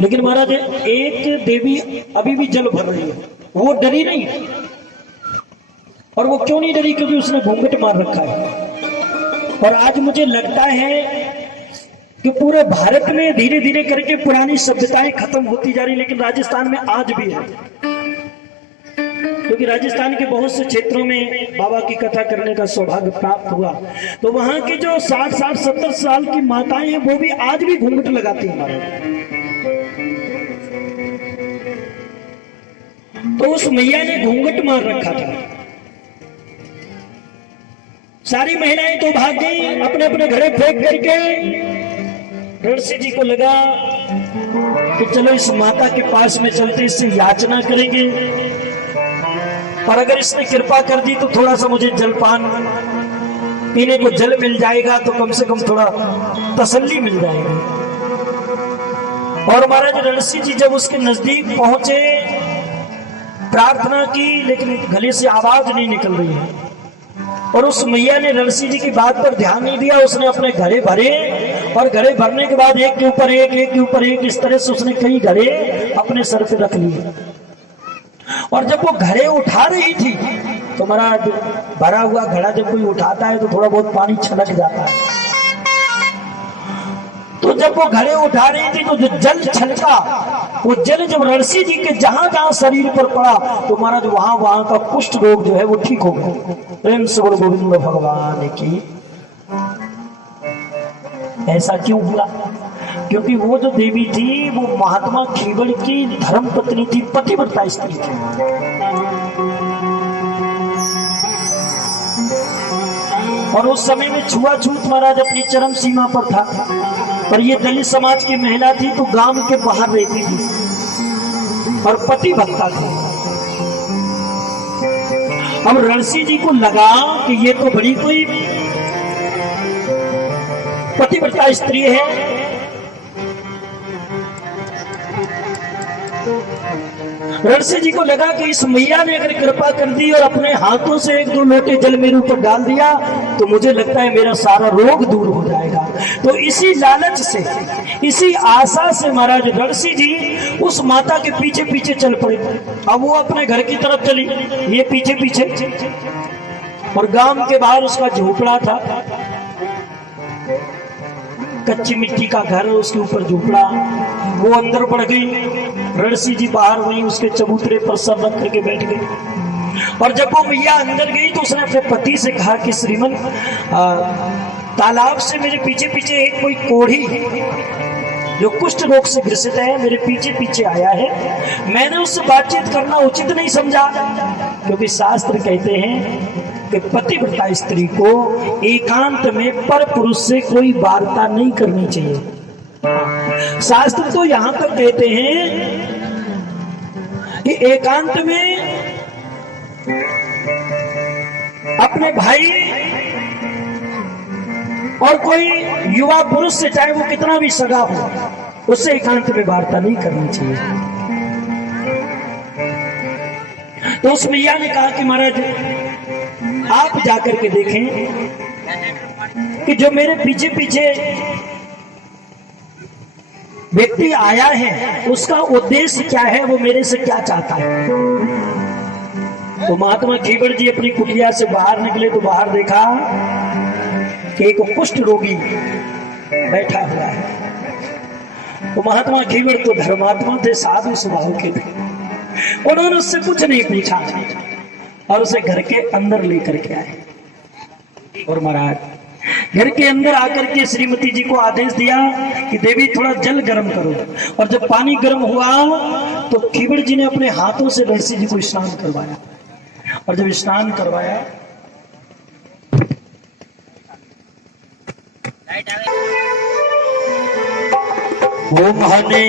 लेकिन महाराज एक देवी अभी भी जल भर रही है, वो डरी नहीं। और वो क्यों नहीं डरी? क्योंकि उसने घूंघट मार रखा है। और आज मुझे लगता है कि पूरे भारत में धीरे धीरे करके पुरानी सभ्यताएं खत्म होती जा रही, लेकिन राजस्थान में आज भी है। क्योंकि राजस्थान के बहुत से क्षेत्रों में बाबा की कथा करने का सौभाग्य प्राप्त हुआ, तो वहां की जो 60-60, 70 साल की माताएं हैं वो भी आज भी घूंघट लगाती हैं महाराज। तो उस मैया ने घूंघट मार रखा था। सारी महिलाएं तो भाग गई, अपने अपने घड़े फेंक करके। ऋषि जी को लगा कि चलो इस माता के पास में चलते, इससे याचना करेंगे, और अगर इसने कृपा कर दी तो थोड़ा सा मुझे जलपान पीने को जल मिल जाएगा, तो कम से कम थोड़ा तसल्ली मिल जाएगी। और महाराज ऋषि जी जब उसके नजदीक पहुंचे, प्रार्थना की, लेकिन गले से आवाज नहीं निकल रही है। और उस मैया ने ऋषि जी की बात पर ध्यान नहीं दिया। उसने अपने घड़े भरे, और घड़े भरने के बाद एक के ऊपर एक, एक के ऊपर एक, इस तरह से उसने कई घड़े अपने सर पे रख लिए। और जब वो घड़े उठा रही थी, तो महाराज भरा हुआ घड़ा जब कोई उठाता है तो थोड़ा बहुत पानी छलक जाता है। तो जब वो घड़े उठा रही थी, तो जो जल छलका, वो जल जब ऋषि जी के जहां जहां शरीर पर पड़ा, तो महाराज वहां वहां का कुष्ठ रोग जो है वो ठीक हो गया। प्रेम से बोलो गोविंद भगवान की। ऐसा क्यों हुआ? क्योंकि वो जो देवी थी वो महात्मा खीबड़ की धर्म पत्नी थी, पतिव्रता स्त्री थी। और उस समय में छुआछूत महाराज अपनी चरम सीमा पर था। पर ये दलित समाज की महिला थी, तो गांव के बाहर रहती थी और पति भक्ता थी। अब ऋषि जी को लगा कि ये तो बड़ी कोई पतिव्रता स्त्री है। ऋषि जी को लगा कि इस मैया ने अगर कृपा कर दी और अपने हाथों से 1-2 लोटे जल मेरे ऊपर डाल दिया, तो मुझे लगता है मेरा सारा रोग दूर हो जाएगा। तो इसी लालच से, इसी आशा से महाराज ऋषि जी उस माता के पीछे पीछे चल पड़े। अब वो अपने घर की तरफ चली, ये पीछे पीछे। और गांव के बाहर उसका झोपड़ा था, कच्ची मिट्टी का घर, उसके ऊपर झोपड़ा। वो अंदर बढ़ गई, ऋषि जी बाहर वहीं उसके चबूतरे पर सर रख करके बैठ गए। और जब वो मैया अंदर गई, तो उसने अपने पति से कहा कि श्रीमन, तालाब से मेरे पीछे पीछे एक कोई कोढ़ी जो कुष्ठ रोग से ग्रसित है, मेरे पीछे पीछे आया है। मैंने उससे बातचीत करना उचित नहीं समझा, क्योंकि शास्त्र कहते हैं कि पतिव्रता स्त्री को एकांत में पर पुरुष से कोई वार्ता नहीं करनी चाहिए। शास्त्र तो यहां तक कहते हैं कि एकांत में अपने भाई और कोई युवा पुरुष से, चाहे वो कितना भी सगा हो, उससे एकांत में वार्ता नहीं करनी चाहिए। तो उस मैया ने कहा कि महाराज आप जाकर के देखें कि जो मेरे पीछे पीछे व्यक्ति आया है उसका उद्देश्य क्या है, वो मेरे से क्या चाहता है। तो महात्मा खीबड़ जी अपनी कुटिया से बाहर निकले, तो बाहर देखा कि एक कुष्ठ रोगी बैठा हुआ है। तो महात्मा खीबड़ तो धर्मात्मा थे, साधु स्वभाव के थे। उन्होंने उससे कुछ नहीं पूछा और उसे घर के अंदर लेकर के आए। और महाराज घर के अंदर आकर के श्रीमती जी को आदेश दिया कि देवी थोड़ा जल गर्म करो। और जब पानी गर्म हुआ, तो खीबड़ जी ने अपने हाथों से ऋषि जी को स्नान करवाया। और जब स्नान करवाया, वो मने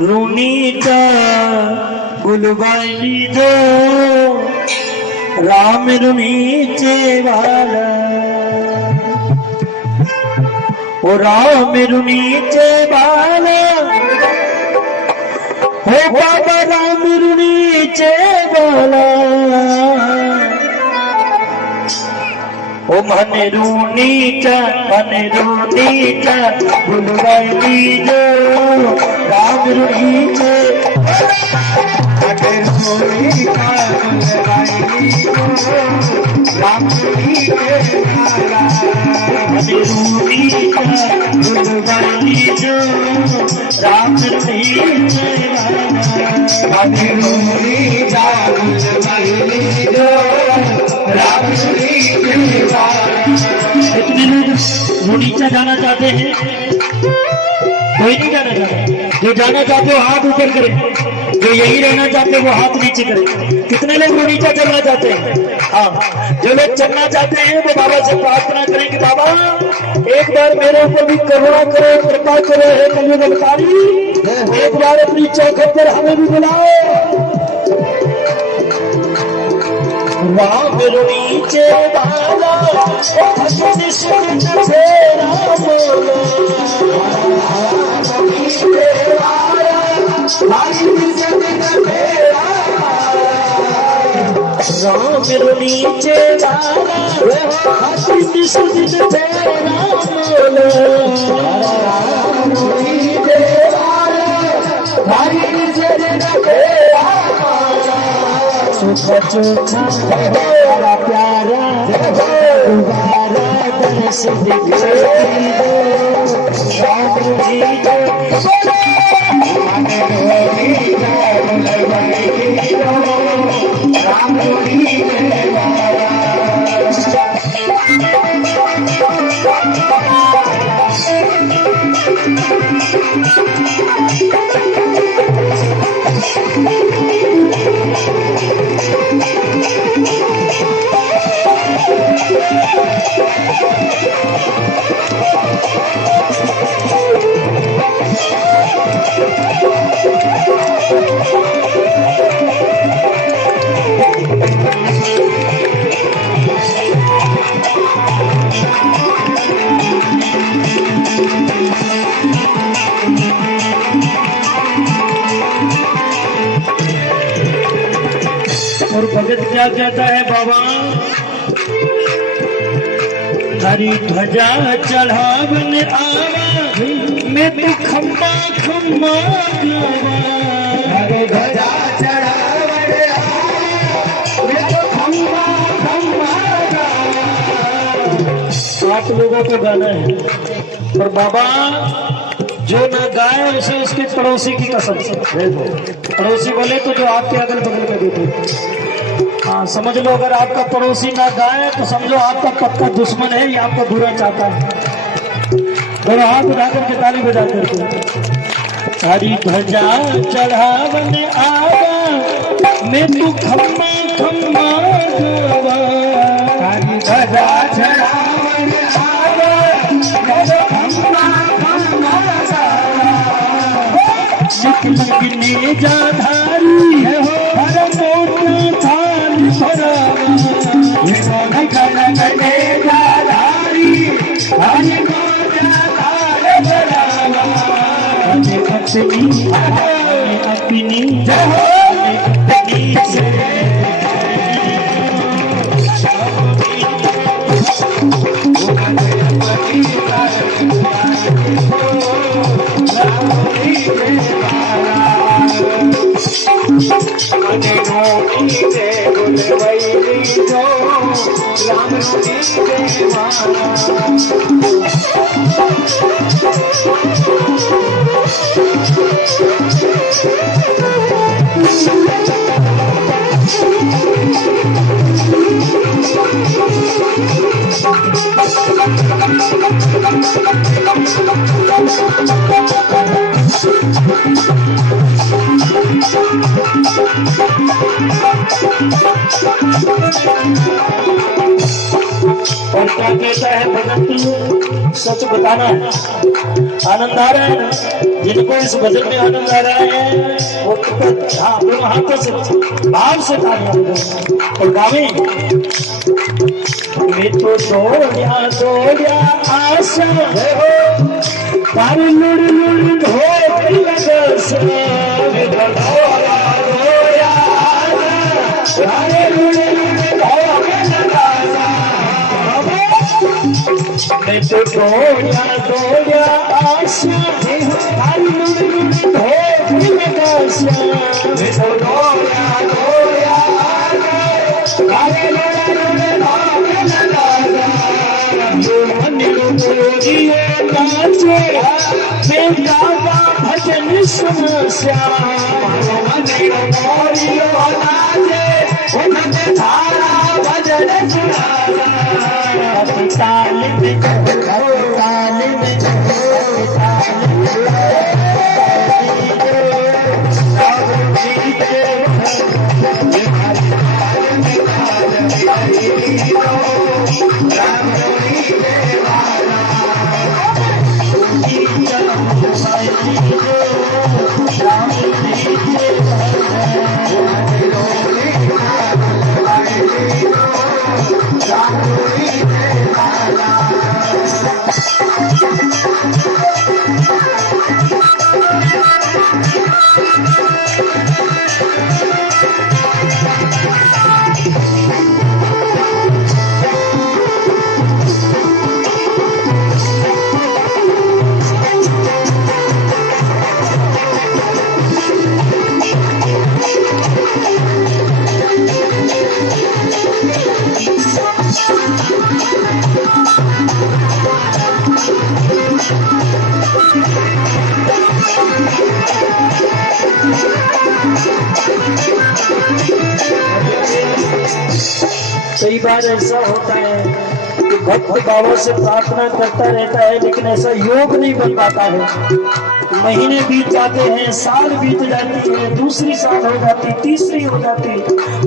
रूनीता बुलवाई दो राम रुनीचे वाला, ओ राम रुनीचे वाला, हो बाबा राम रुनीचे वाला, ओ मन रूनीचा बुलवाई दो राम जो राम इतने लोग रुड़ीचा जाना चाहते हैं, कोई नहीं जाना चाहता। जो जाना चाहते हो हाथ ऊपर करें, जो यही रहना चाहते वो हाथ नीचे करें। कितने लोग रुड़ीचा चलना चाहते हैं? हाँ, जो लोग चलना चाहते हैं वो बाबा से प्रार्थना करें कि बाबा एक बार मेरे ऊपर भी करुणा करो, कृपा करो, हे कलयुग अवतारी, एक बार अपनी चौखट पर हमें भी बुलाओ। राम रुड़ीचे वाला राम रुड़ीचे प्यारा प्यारा दोबारा दर्श दिखाई और भगत क्या कहता है बाबा? हरी ध्वजा चढ़ावन आवा मैं तो खम्बा खम्बा हरी ध्वजा चढ़ावन मैं तो खम्बा खम्बा। 8 लोगों को गाना है और बाबा जो न गाए उसे उसके पड़ोसी की कसम से पड़ोसी बोले तो जो आपके अगल बगल में बैठे। हाँ समझ लो, अगर आपका पड़ोसी ना गाए तो समझो आपका पक्का दुश्मन है, ये आपका बुरा चाहता है। दोनों हाथ उठा करके ताली बजा करके हरी ध्वजा चढ़ावन आवा मैं तू खम्मा खम्मा गावा हरी ध्वजा चढ़ावन आवा मैं तो खम्मा खम्मा लगने जा धारी हर मोटा थाली लगने जा धारी हर मोटा थाली अपनी और क्या कहता है भगत? सच बताना है। आनंद आ रहा है ना? जिनको इस भजन में आनंद आ रहा है वो हाँ दोनों हाथों से भाव से तालियां और गावे मैं तो दौड़िया आशा पर लुड़ लुड़ धोती मैं तो दौड़िया आशा पर लुड़ लुड़ धोती मैं तो दौड़िया बेगावा भजन सुन श्याम धारा भजन सुनाला ताल में कई बार ऐसा होता है कि भक्त बाबा से प्रार्थना करता रहता है लेकिन ऐसा योग नहीं बन पाता है। महीने बीत जाते हैं, साल बीत जाती है, दूसरी साल हो जाती, तीसरी हो जाती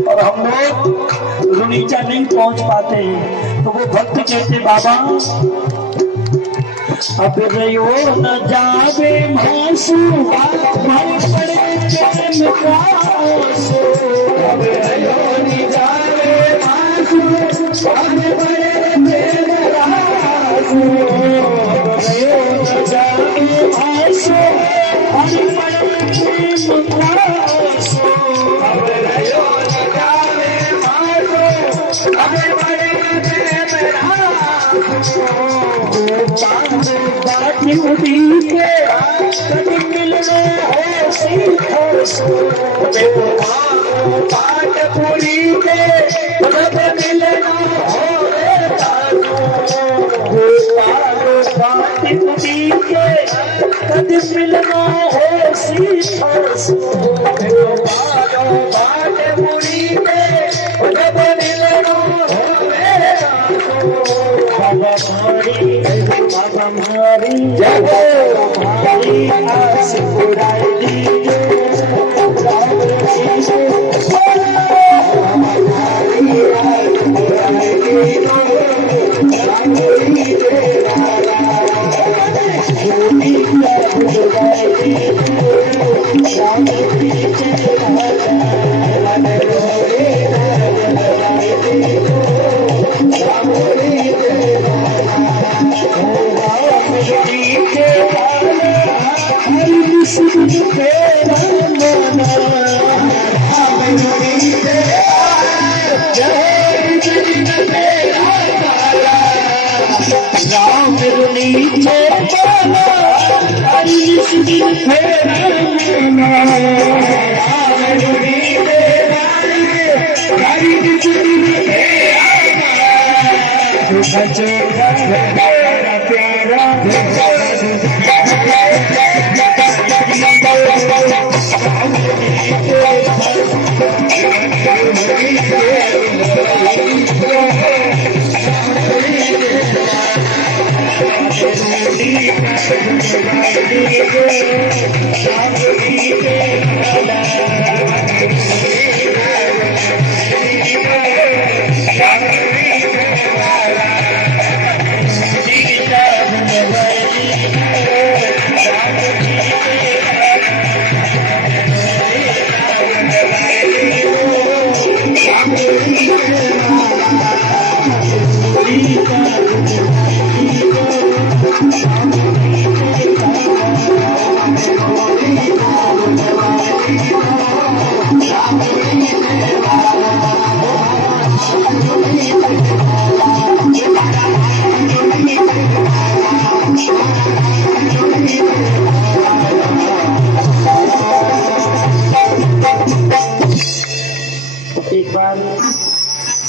और हम लोग रुनीचा नहीं पहुंच पाते हैं। तो वो भक्त कहते बाबा अब रयो न जावे मासू पड़े अब रयो न जावे मासू पड़े रयो न जावे मासू अब रयो न जावे बाटी उड़ी के कभी मिलने हो पाट पूरी के कभी मिलना हो बाटी उड़ी के कभी मिलना हो बाट पूरी के कभी मिलना हो बाबा हमारी जब हमारी आस उड़ाई दीजिए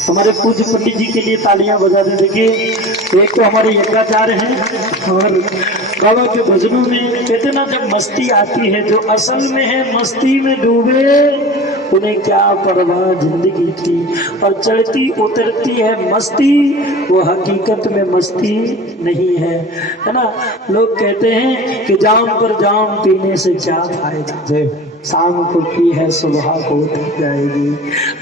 हमारे पूज्य पंडित जी के लिए तालियां बजा दें। देखिए, एक तो हमारे यज्ञाचार्य हैं और बाबा के भजनों में कहते ना, जब मस्ती आती है, जो असल में है मस्ती में डूबे उन्हें क्या परवाह जिंदगी की, और चढ़ती उतरती है मस्ती, वो हकीकत में मस्ती नहीं है ना। लोग कहते हैं कि जाम पर जाम पीने से क्या फायदा, शाम को पी है सुबह को उतर जाएगी।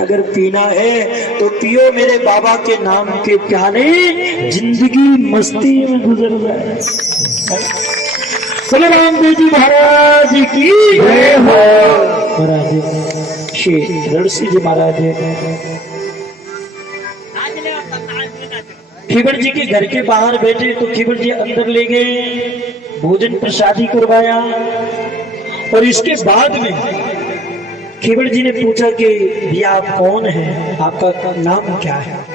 अगर पीना है तो पियो मेरे बाबा के नाम के प्याले, जिंदगी मस्ती में गुजर जाए। बोले रामदेव जी महाराज की जय हो। महाराज श्री रणसी जी महाराज खीबड़ जी के घर के बाहर बैठे तो खीबड़ जी अंदर ले गए, भोजन प्रसादी करवाया, और इसके बाद में खीबड़ जी ने पूछा कि भैया आप कौन हैं, आपका नाम क्या है।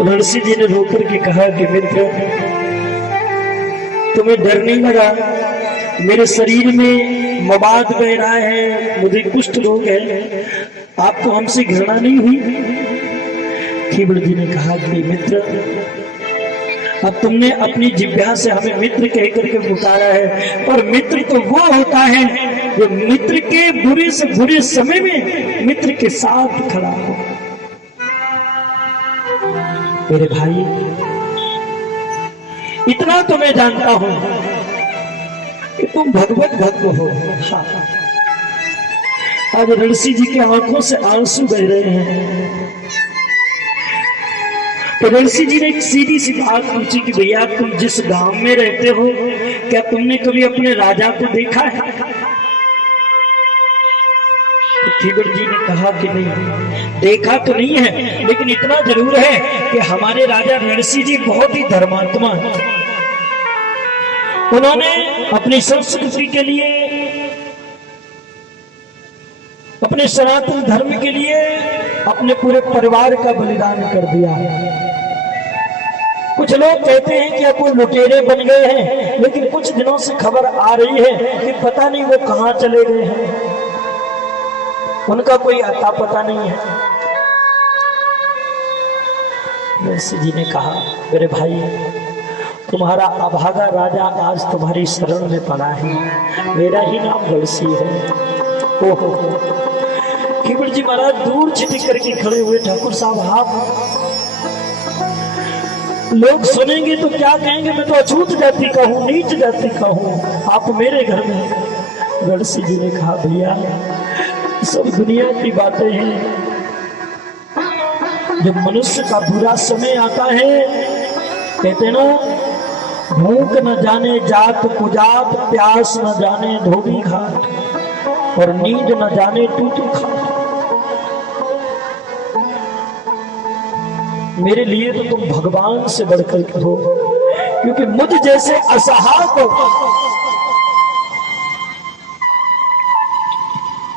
रणसी जी ने रोकर के कहा कि मित्र, तुम्हें डर नहीं लगा, मेरे शरीर में मवाद बह रहा है, मुझे कुष्ठ रोग है, आपको हमसे घृणा नहीं हुई। खीबड़ जी ने कहा कि मित्र, अब तुमने अपनी जिह्वा से हमें मित्र कह करके पुकारा है, और मित्र तो वो होता है जो मित्र के बुरे से बुरे समय में मित्र के साथ खड़ा हो। मेरे भाई, इतना तो मैं जानता हूं कि तुम भगवत भक्त हो। हाँ, आज रणसी जी की आंखों से आंसू बह रहे हैं। तो रणसी जी ने एक सीधी सी बात पूछी कि भैया तुम जिस गांव में रहते हो, क्या तुमने कभी अपने राजा को देखा है। तो खीबड़ जी ने कहा कि नहीं, देखा तो नहीं है, लेकिन इतना जरूर है कि हमारे राजा रणसी जी बहुत ही धर्मात्मा हैं। उन्होंने अपनी संस्कृति के लिए, अपने सनातन धर्म के लिए अपने पूरे परिवार का बलिदान कर दिया है। कुछ लोग कहते हैं कि अब वो लुटेरे बन गए हैं, लेकिन कुछ दिनों से खबर आ रही है कि पता नहीं वो कहां चले गए हैं, उनका कोई अता पता नहीं है। रणसी जी ने कहा, मेरे भाई, तुम्हारा अभागा राजा आज तुम्हारी शरण में पड़ा है, मेरा ही नाम रणसी है। ओहो, खीबड़ जी महाराज दूर छिटक करके खड़े हुए, ठाकुर साहब आप लोग सुनेंगे तो क्या कहेंगे, मैं तो अछूत जाति का हूं, नीच जाति का हूं, आप मेरे घर में। रणसी जी ने कहा, भैया सब दुनिया की बातें हैं, जब मनुष्य का बुरा समय आता है, कहते ना, भूख न जाने जात कुजात, प्यास न जाने धोबी घाट, और नींद न जाने टूटू खाट। मेरे लिए तो तुम भगवान से बढ़कर के हो, क्योंकि मुझ जैसे असहाय को,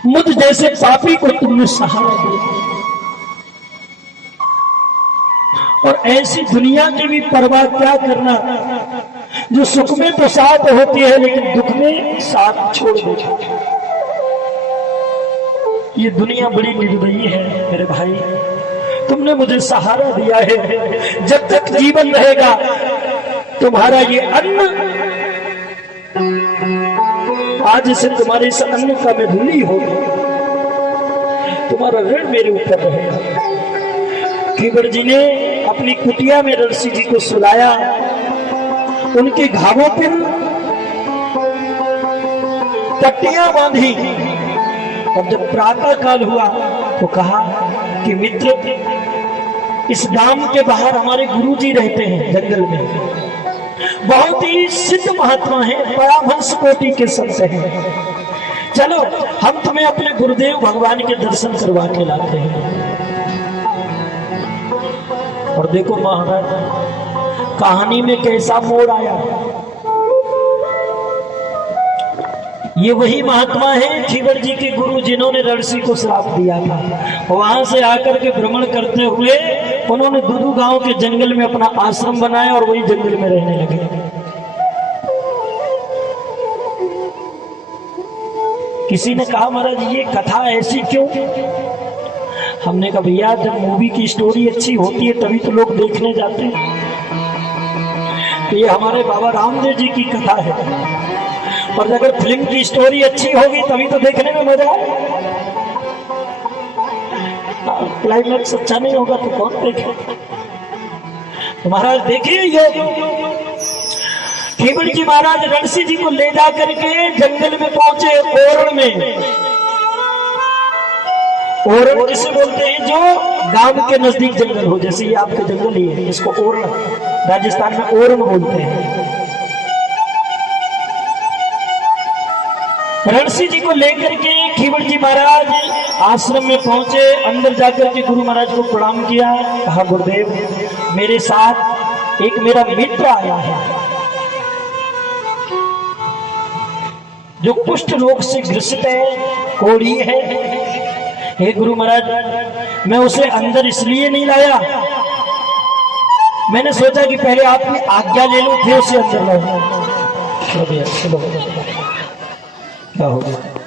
मुझ जैसे पापी को तुमने सहारा दिया, और ऐसी दुनिया की भी परवाह क्या करना जो सुख में तो साथ होती है लेकिन दुख में साथ छोड़ देती है। ये दुनिया बड़ी निर्दयी है मेरे भाई, तुमने मुझे सहारा दिया है, जब तक जीवन रहेगा तुम्हारा ये अन्न, आज से तुम्हारे इस अन्न का मैं ऋणी होगा, तुम्हारा ऋण मेरे ऊपर रहेगा। खीबड़ जी ने अपनी कुटिया में रणसी जी को सुलाया, उनके घावों पर पट्टियां बांधी, और जब प्रातः काल हुआ तो कहा कि मित्र, इस गांव के बाहर हमारे गुरुजी रहते हैं जंगल में, बहुत ही सिद्ध महात्मा है, परामहंस कोटि के संत हैं, चलो हम तुम्हें अपने गुरुदेव भगवान के दर्शन करवा के लाते हैं। और देखो महाराज, कहानी में कैसा मोड़ आया। ये वही महात्मा है खीबड़ जी के गुरु जिन्होंने रणसी को श्राप दिया था। वहां से आकर के भ्रमण करते हुए उन्होंने दुदू गांव के जंगल में अपना आश्रम बनाया और वही जंगल में रहने लगे। किसी ने कहा महाराज ये कथा ऐसी क्यों? हमने कहा भैया जब मूवी की स्टोरी अच्छी होती है तभी तो लोग देखने जाते हैं। तो ये हमारे बाबा रामदेव जी की कथा है। और अगर फिल्म की स्टोरी अच्छी होगी तभी तो देखने में मजा आए। क्लाइमैक्स अच्छा नहीं होगा तो कौन देखे। तो महाराज देखिए ये खीवड़ जी महाराज रणसी जी को ले जा करके जंगल में पहुंचे, ओरण में। ओरण किसे बोलते हैं? जो गांव के नजदीक जंगल हो, जैसे ये आपके जंगल ही है, इसको ओरण, राजस्थान में ओरण बोलते हैं। रणसी जी को लेकर के खीवड़ जी महाराज आश्रम में पहुंचे। अंदर जाकर के गुरु महाराज को प्रणाम किया। कहा गुरुदेव, मेरे साथ एक मेरा मित्र आया है जो कुष्ठ रोग से ग्रसित है, कोढ़ी है। हे गुरु महाराज, मैं उसे अंदर इसलिए नहीं लाया, मैंने सोचा कि पहले आपकी आज्ञा ले लो फिर उसे अंदर लाऊं। क्या हो गया?